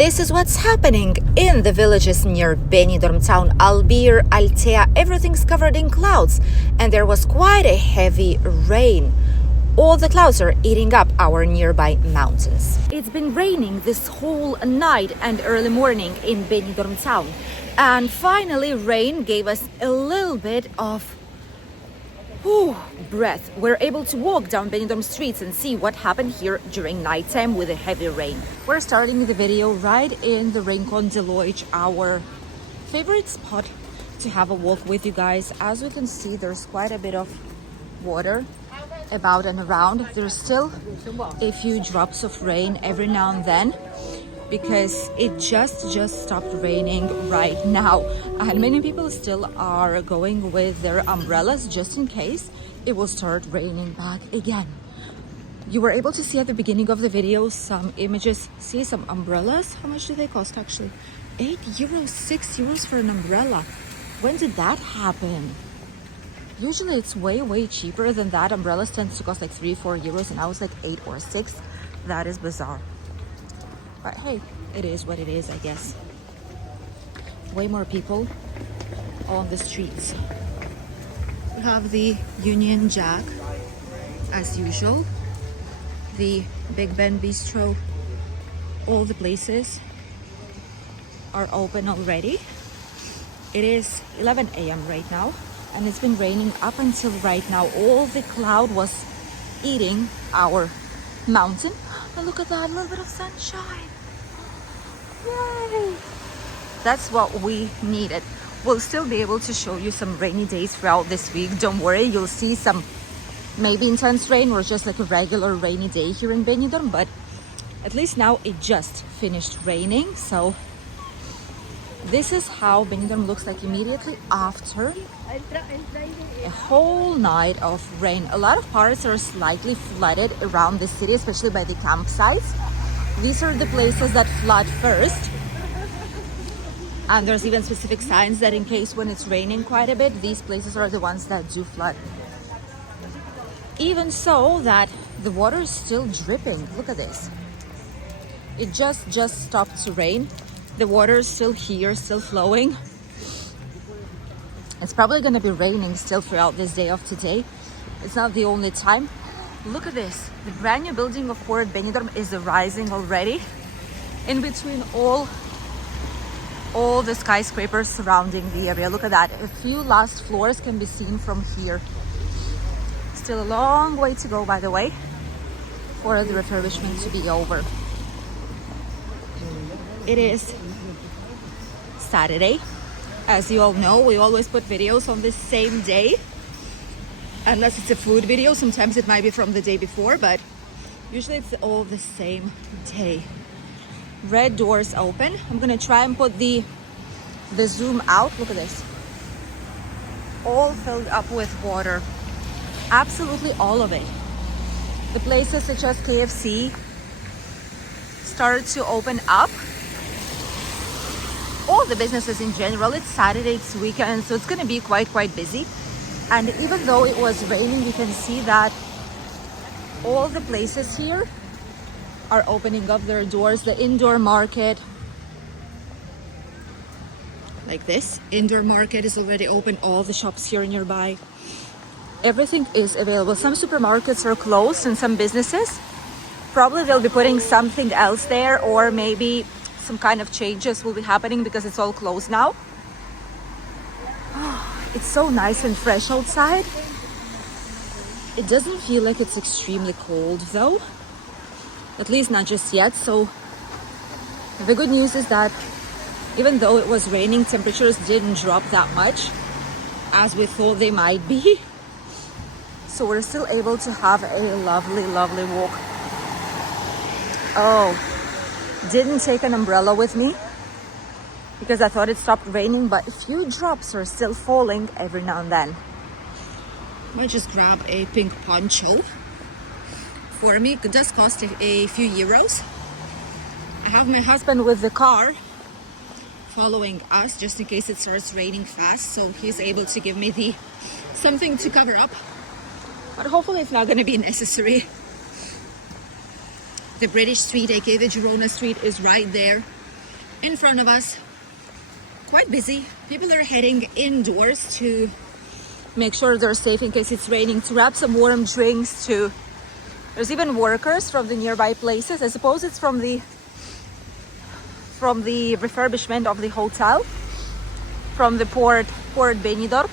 This is what's happening in the villages near Benidorm town, Albir, Altea. Everything's covered in clouds, and there was quite a heavy rain. All the clouds are eating up our nearby mountains. It's been raining this whole night and early morning in Benidorm town, and finally rain gave us a little bit of breath. We're able to walk down Benidorm streets and see what happened here during nighttime with a heavy rain. We're starting the video right in the Rincon de Loige, our favorite spot to have a walk with you guys. As we can see, there's quite a bit of water about and around. There's still a few drops of rain every now and then because it just stopped raining right now, and many people still are going with their umbrellas just in case it will start raining back again. You were able to see at the beginning of the video some images. See some umbrellas. How much do they cost actually? €8, €6 for an umbrella. When did that happen? Usually it's way cheaper than that. Umbrellas tend to cost like €3-4, and now it's like 8 or 6. That is bizarre. But hey, it is what it is, I guess. Way more people on the streets. We have the Union Jack, as usual. The Big Ben Bistro. All the places are open already. It is 11 a.m. right now, and it's been raining up until right now. All the cloud was eating our mountain. And look at that, a little bit of sunshine. Yay! That's what we needed. We'll still be able to show you some rainy days throughout this week. Don't worry, you'll see some maybe intense rain or just like a regular rainy day here in Benidorm, but at least now it just finished raining. So this is how Benidorm looks like immediately after a whole night of rain. A lot of parts are slightly flooded around the city, especially by the campsites. These are the places that flood first. And there's even specific signs that in case when it's raining quite a bit, these places are the ones that do flood. Even so that the water is still dripping. Look at this. It just stopped to rain. The water is still here, still flowing. It's probably going to be raining still throughout this day of today. It's not the only time. Look at this. The brand new building of Port Benidorm is rising already. In between all the skyscrapers surrounding the area. Look at that. A few last floors can be seen from here. Still a long way to go, by the way, for the refurbishment to be over. It is Saturday. As you all know, we always put videos on the same day. Unless it's a food video, sometimes it might be from the day before, but usually it's all the same day. Red doors open. I'm gonna try and put the zoom out. Look at this. All filled up with water. Absolutely all of it. The places such as KFC started to open up. All the businesses in general. It's Saturday, it's weekend, so it's gonna be quite busy. And even though it was raining, you can see that all the places here are opening up their doors. The indoor market, like this, indoor market is already open. All the shops here nearby. Everything is available. Some supermarkets are closed and some businesses, probably they'll be putting something else there, or maybe some kind of changes will be happening because it's all closed now. It's so nice and fresh outside. It doesn't feel like it's extremely cold though, at least not just yet. So the good news is that even though it was raining, temperatures didn't drop that much as we thought they might be. So we're still able to have a lovely walk. Oh, didn't take an umbrella with me because I thought it stopped raining, but a few drops are still falling every now and then. I might just grab a pink poncho for me. It does cost a few euros. I have my husband with the car following us just in case it starts raining fast, so he's able to give me something to cover up, but hopefully it's not going to be necessary. The British street, aka the Girona street, is right there. in front of us, quite busy. People are heading indoors to make sure they're safe in case it's raining, to grab some warm drinks, to there's even workers from the nearby places. I suppose it's from the refurbishment of the hotel, from the port Benidorm.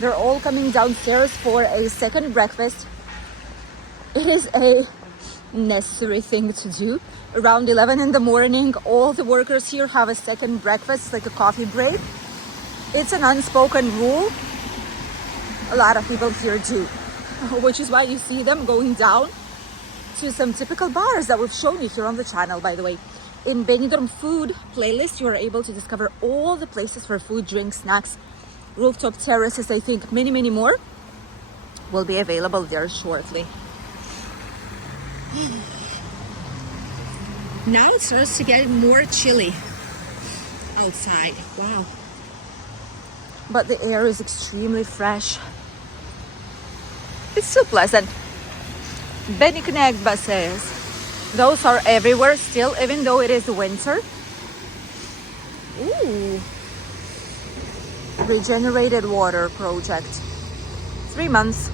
They're all coming downstairs for a second breakfast. It is a necessary thing to do. Around 11 in the morning, all the workers here have a second breakfast, like a coffee break. It's an unspoken rule. A lot of people here do, which is why you see them going down to some typical bars that we've shown you here on the channel, by the way. In Benidorm food playlist, you are able to discover all the places for food, drinks, snacks, rooftop terraces. I think many more will be available there shortly. Now it starts to get more chilly outside. Wow. But the air is extremely fresh. It's still pleasant. Benidorm buses. Those are everywhere still, even though it is winter. Ooh. Regenerated water project. 3 months.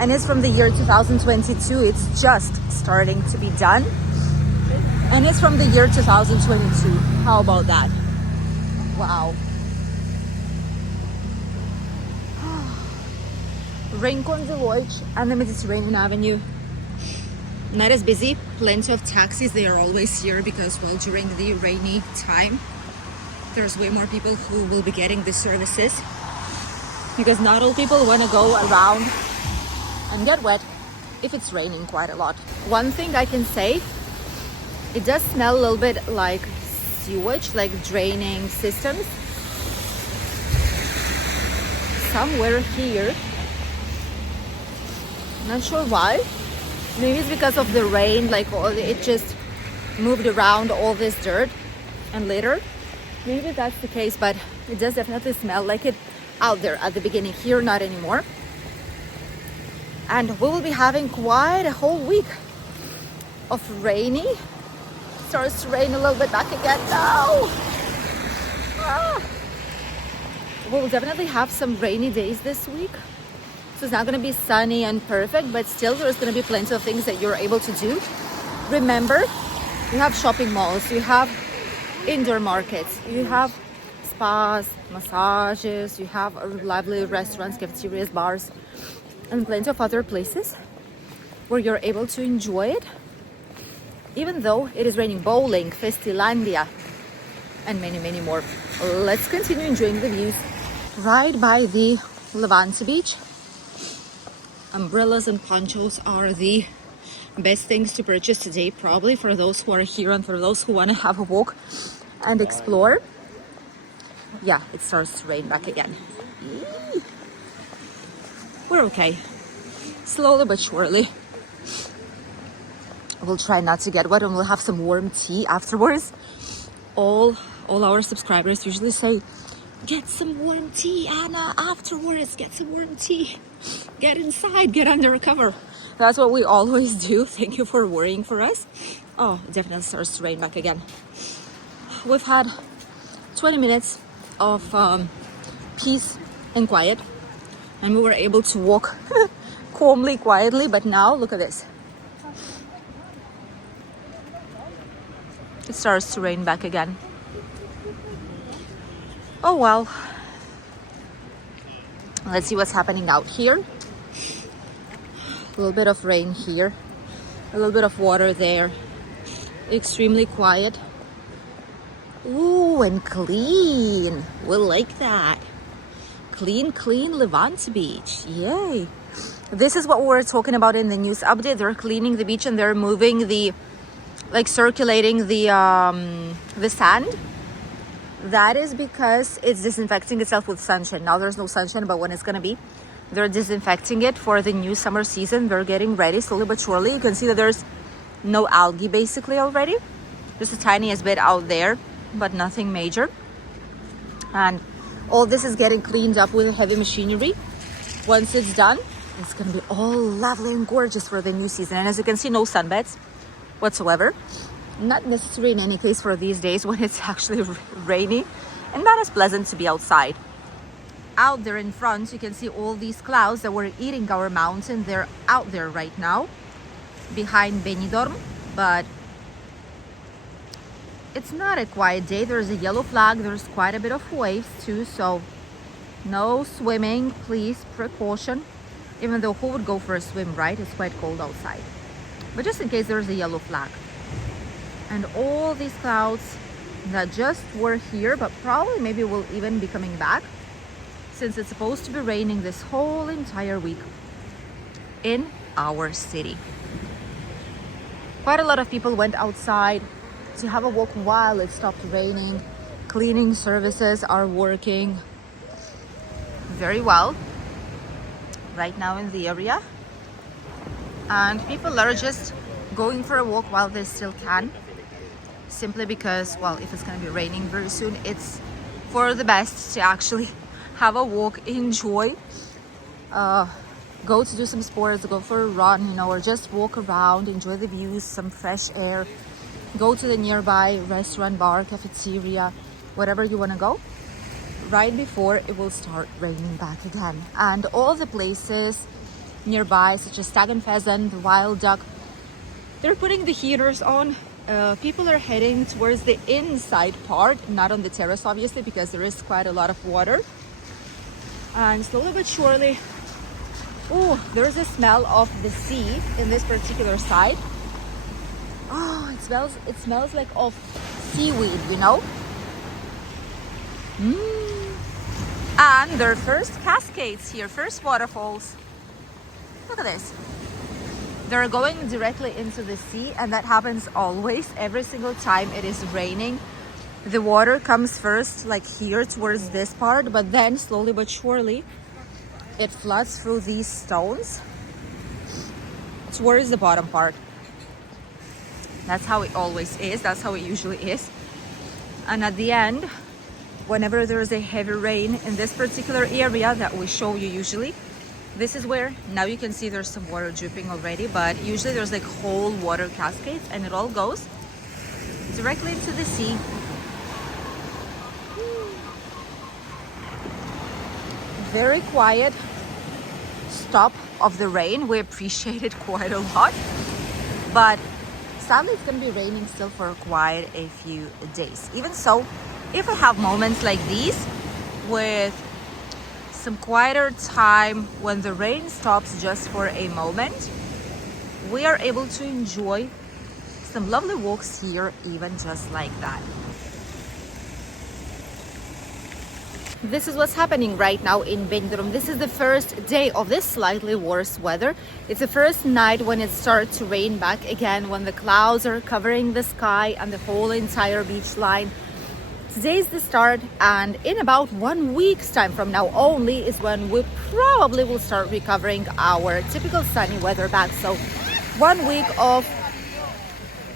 And it's from the year 2022. It's just starting to be done. And it's from the year 2022. How about that? Wow. Rincon de Loix and the Mediterranean Avenue. Not as busy. Plenty of taxis. They are always here because, well, during the rainy time, there's way more people who will be getting the services. Because not all people want to go around and get wet if it's raining quite a lot. One thing I can say, it does smell a little bit like sewage, like draining systems. Somewhere here. Not sure why. Maybe it's because of the rain, like it just moved around all this dirt and litter. Maybe that's the case, but it does definitely smell like it out there at the beginning. Here, not anymore. And we will be having quite a whole week of rainy. Starts to rain a little bit back again now. We'll definitely have some rainy days this week. So it's not going to be sunny and perfect, but still there's going to be plenty of things that you're able to do. Remember, you have shopping malls, you have indoor markets, you have spas, massages, you have lovely restaurants, cafeterias, bars, and plenty of other places where you're able to enjoy it, even though it is raining. Bowling, Festilandia, and many more. Let's continue enjoying the views. Right by the Levante beach. Umbrellas and ponchos are the best things to purchase today, probably for those who are here and for those who want to have a walk and explore. Yeah, it starts to rain back again. We're okay. Slowly but surely. We'll try not to get wet and we'll have some warm tea afterwards. All our subscribers usually say, get some warm tea, Anna, afterwards, get some warm tea. Get inside, get under a cover. That's what we always do. Thank you for worrying for us. Oh, it definitely starts to rain back again. We've had 20 minutes of peace and quiet, and we were able to walk calmly, quietly, but now look at this. It starts to rain back again. Oh well. Let's see what's happening out here. A little bit of rain here, a little bit of water there. Extremely quiet. Ooh, and clean. We'll like that. Clean Levante beach. Yay. This is what we were talking about in the news update. They're cleaning the beach and they're moving circulating the sand. That is because it's disinfecting itself with sunshine. Now there's no sunshine, but when it's going to be, they're disinfecting it for the new summer season. They're getting ready slowly but surely. You can see that there's no algae basically already. Just a tiniest bit out there, but nothing major. And all this is getting cleaned up with heavy machinery. Once it's done, it's going to be all lovely and gorgeous for the new season. And as you can see, no sunbeds whatsoever. Not necessary in any case for these days when it's actually rainy and not as pleasant to be outside. Out there in front, you can see all these clouds that were eating our mountain. They're out there right now behind Benidorm, but it's not a quiet day. There's a yellow flag. There's quite a bit of waves too, so no swimming, please, precaution. Even though who would go for a swim, right? It's quite cold outside. But just in case, there's a yellow flag. And all these clouds that just were here, but probably maybe will even be coming back, since it's supposed to be raining this whole entire week in our city. Quite a lot of people went outside to have a walk while it stopped raining. Cleaning services are working very well right now in the area, and people are just going for a walk while they still can, simply because, well, if it's going to be raining very soon, it's for the best to actually have a walk, enjoy, go to do some sports, go for a run, you know, or just walk around, enjoy the views, some fresh air, go to the nearby restaurant, bar, cafeteria, whatever you want to go, right before it will start raining back again. And all the places nearby, such as Stag and Pheasant, the Wild Duck, they're putting the heaters on. People are heading towards the inside part, not on the terrace, obviously, because there is quite a lot of water. And slowly but surely, oh, there's a smell of the sea in this particular side. Oh, it smells like of seaweed, you know. And their first cascades here, first waterfalls. Look at this. They're going directly into the sea, and that happens always, every single time it is raining. The water comes first, like here towards this part, but then slowly but surely it floods through these stones towards the bottom part. That's how it always is. That's how it usually is. And at the end, whenever there's a heavy rain in this particular area that we show you usually, this is where, now you can see there's some water dripping already, but usually there's like whole water cascades, and it all goes directly into the sea. Very quiet stop of the rain. We appreciate it quite a lot, but sadly it's going to be raining still for quite a few days. Even so, if we have moments like these with some quieter time when the rain stops just for a moment, we are able to enjoy some lovely walks here, even just like that. This is what's happening right now in Benidorm. This is the first day of this slightly worse weather. It's the first night when it starts to rain back again, when the clouds are covering the sky and the whole entire beach line. Today's the start, and in about 1 week's time from now only is when we probably will start recovering our typical sunny weather back. So 1 week of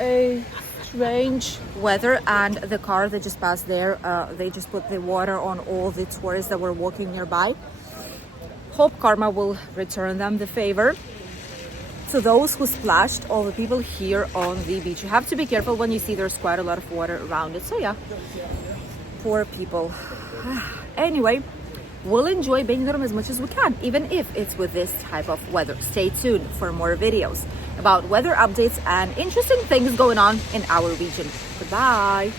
a strange weather. And the car that just passed there, they just put the water on all the tourists that were walking nearby. Hope karma will return them the favor. To those who splashed, all the people here on the beach. You have to be careful when you see there's quite a lot of water around it. So yeah, poor people. Anyway, we'll enjoy Benidorm as much as we can, even if it's with this type of weather. Stay tuned for more videos about weather updates and interesting things going on in our region. Goodbye.